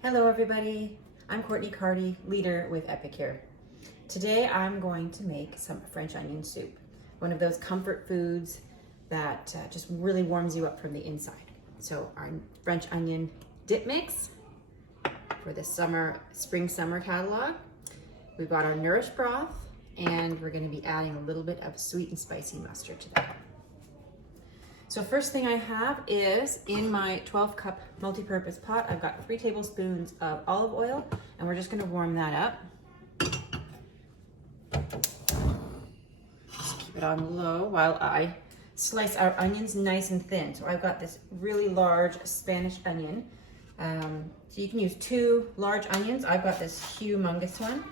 Hello everybody, I'm Courtney Carty, leader with Epicure. Today I'm going to make some French onion soup, one of those comfort foods that just really warms you up from the inside. So our French onion dip mix for the spring-summer catalog. We've got our Nourish broth, and we're going to be adding a little bit of sweet and spicy mustard to that. So first thing I have is in my 12-cup multi-purpose pot, I've got 3 tablespoons of olive oil, and we're just going to warm that up. Just keep it on low while I slice our onions nice and thin. So I've got this really large Spanish onion. So you can use 2 large onions. I've got this humongous one,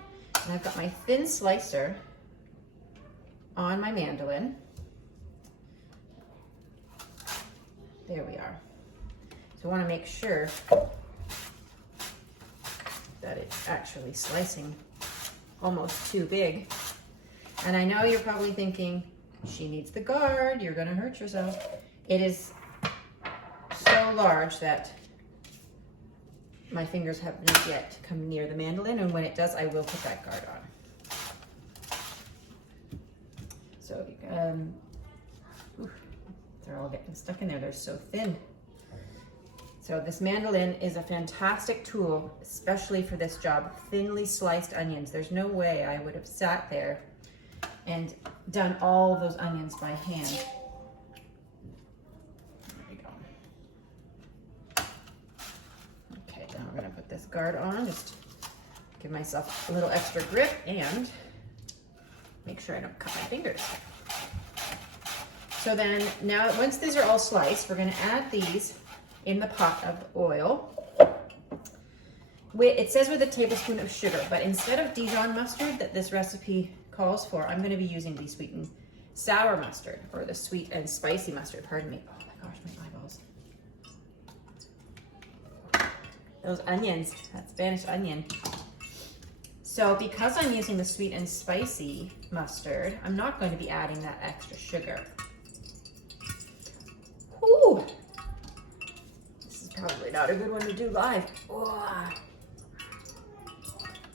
and I've got my thin slicer on my mandolin. There we are. So I want to make sure that it's actually slicing almost too big. And I know you're probably thinking, she needs the guard, you're going to hurt yourself. It is so large that my fingers have not yet come near the mandolin, and when it does, I will put that guard on. So they're all getting stuck in there. They're so thin. So this mandolin is a fantastic tool, especially for this job. Thinly sliced onions. There's no way I would have sat there and done all of those onions by hand. There we go. Okay, then we're gonna put this guard on. Just give myself a little extra grip and make sure I don't cut my fingers. So then now, once these are all sliced, we're going to add these in the pot of oil. It says with a tablespoon of sugar, but instead of Dijon mustard that this recipe calls for, I'm going to be using the sweet and sour mustard, or the sweet and spicy mustard, pardon me. Oh my gosh, my eyeballs. Those onions, that Spanish onion. So because I'm using the sweet and spicy mustard, I'm not going to be adding that extra sugar. Ooh, this is probably not a good one to do live. Ooh.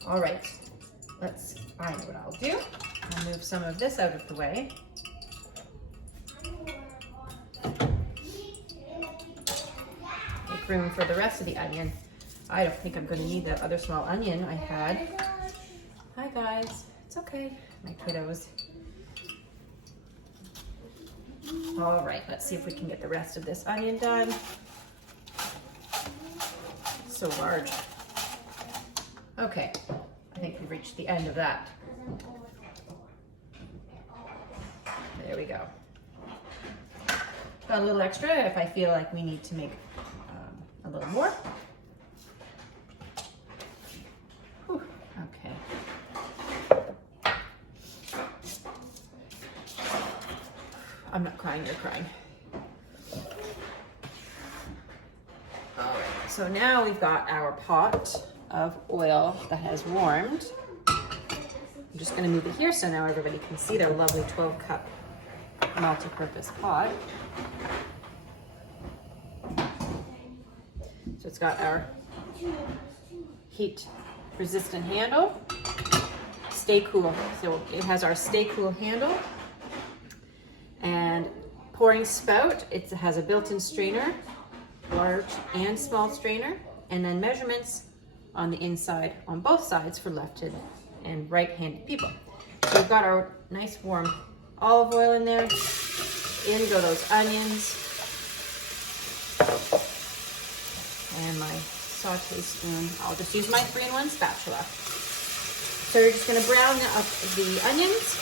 All right, I know what I'll do. I'll move some of this out of the way. Make room for the rest of the onion. I don't think I'm going to need that other small onion I had. Hi guys, it's okay, my kiddos. All right, let's see if we can get the rest of this onion done. So large. Okay, I think we've reached the end of that. There we go. Got a little extra if I feel like we need to make a little more. Whew, okay. I'm not crying, you're crying. All right, so now we've got our pot of oil that has warmed. I'm just gonna move it here so now everybody can see their lovely 12-cup multi-purpose pot. So it's got our heat-resistant handle. Stay cool, so it has our stay cool handle. And pouring spout, it has a built-in strainer, large and small strainer, and then measurements on the inside on both sides for left-handed and right-handed people. So we've got our nice warm olive oil in there. In go those onions. And my saute spoon. I'll just use my 3-in-1 spatula. So you're just gonna brown up the onions.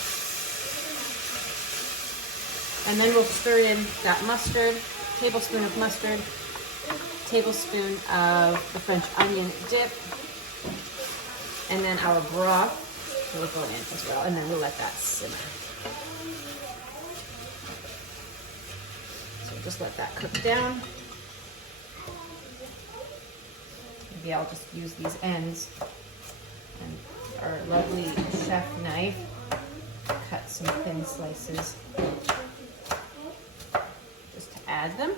And then we'll stir in that mustard, tablespoon of mustard, tablespoon of the French onion dip, and then our broth will go in as well, and then we'll let that simmer. So just let that cook down. Maybe I'll just use these ends and our lovely chef knife, cut some thin slices. Add them.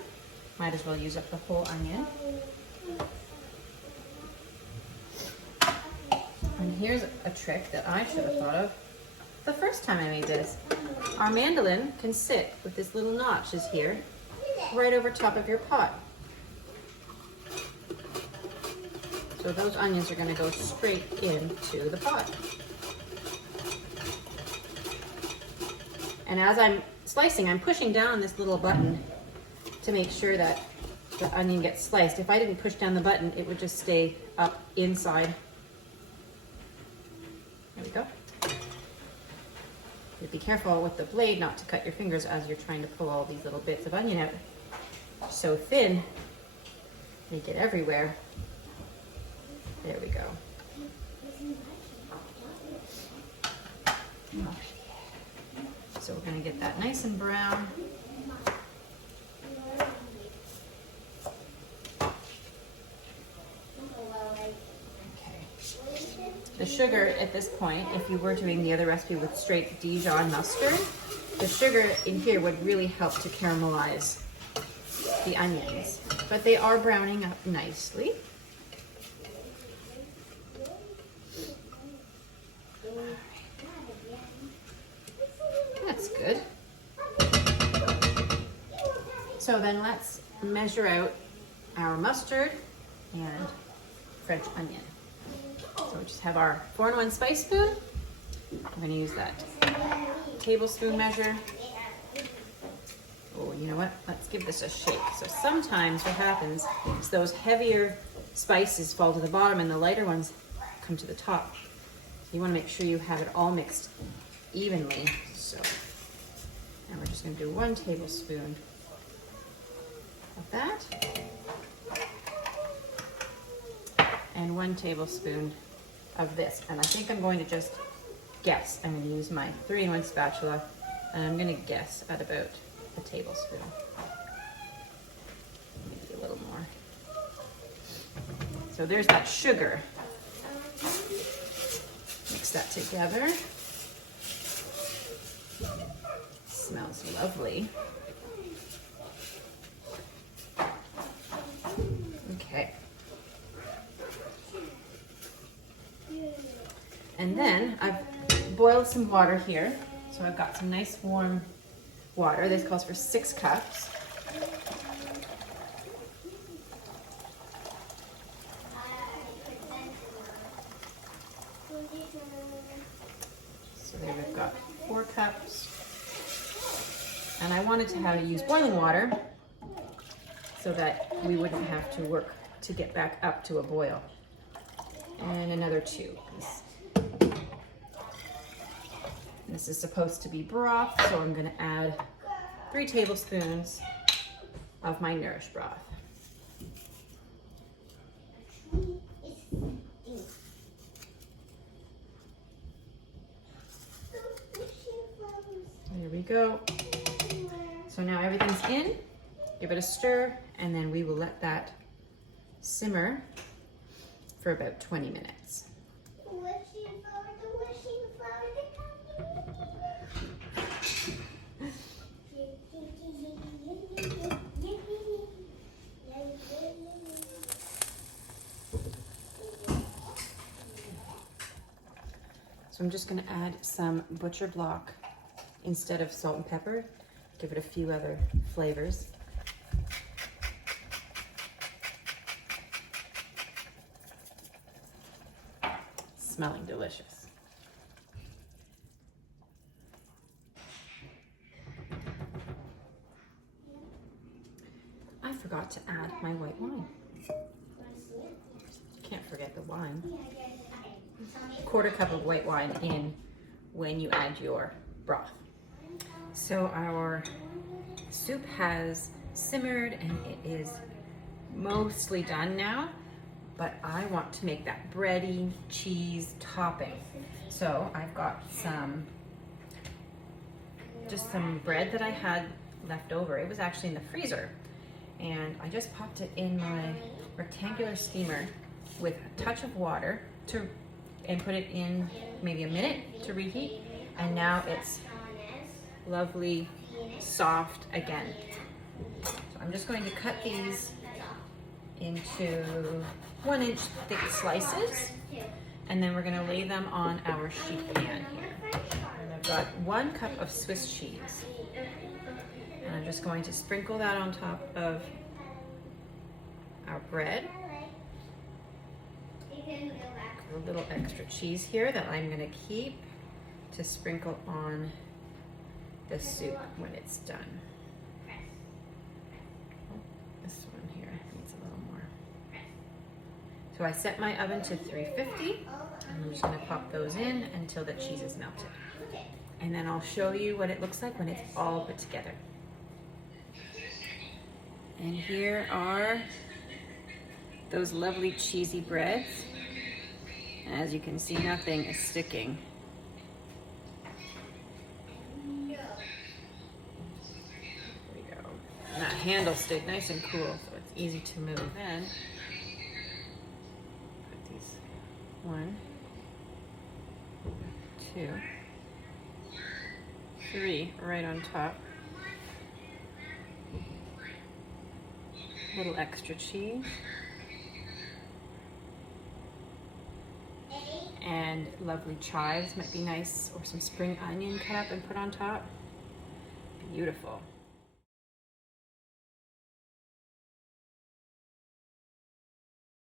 Might as well use up the whole onion. here's a trick that I should have thought of the first time I made this. Our mandolin can sit with this little notches here, right over top of your pot. So those onions are gonna go straight into the pot. And as I'm slicing, I'm pushing down this little button to make sure that the onion gets sliced. If I didn't push down the button, it would just stay up inside. There we go. You be careful with the blade not to cut your fingers as you're trying to pull all these little bits of onion out. They're so thin, they get everywhere. There we go. So we're going to get that nice and brown. The sugar at this point, if you were doing the other recipe with straight Dijon mustard, the sugar in here would really help to caramelize the onions. But they are browning up nicely. That's good. So then let's measure out our mustard and French onion. So we just have our 4-in-1 spice spoon. I'm going to use that tablespoon measure. Oh, you know what? Let's give this a shake. So sometimes what happens is those heavier spices fall to the bottom and the lighter ones come to the top. So you want to make sure you have it all mixed evenly. So, and we're just going to do 1 tablespoon of that. And 1 tablespoon of this. And I think I'm going to just guess. I'm going to use my 3-in-1 spatula and I'm going to guess at about a tablespoon. Maybe a little more. So there's that sugar. Mix that together. Smells lovely. Okay. And then I've boiled some water here. So I've got some nice warm water. This calls for 6 cups. So there we've got 4 cups. And I wanted to use boiling water so that we wouldn't have to work to get back up to a boil. And another 2. This is supposed to be broth, so I'm going to add 3 tablespoons of my Nourish broth. There we go. So now everything's in. Give it a stir, and then we will let that simmer for about 20 minutes. So I'm just going to add some butcher block instead of salt and pepper. Give it a few other flavors. Smelling delicious. I forgot to add my white wine. Can't forget the wine. A 1/4 cup of white wine in when you add your broth. So our soup has simmered and it is mostly done now, but I want to make that bready cheese topping. So I've got just some bread that I had left over. It was actually in the freezer. And I just popped it in my rectangular steamer with a touch of water and put it in maybe a minute to reheat. And now it's lovely, soft again. So I'm just going to cut these into 1-inch thick slices. And then we're gonna lay them on our sheet pan here. And I've got 1 cup of Swiss cheese. And I'm just going to sprinkle that on top of our bread. A little extra cheese here that I'm gonna keep to sprinkle on the soup when it's done. This one here needs a little more. So I set my oven to 350, and I'm just gonna pop those in until the cheese is melted. And then I'll show you what it looks like when it's all put together. And here are those lovely cheesy breads. As you can see, nothing is sticking. There we go. And that handle stayed nice and cool, so it's easy to move. Then put these 1, 2, 3 right on top. A little extra cheese. And lovely chives might be nice, or some spring onion cut up and put on top. Beautiful.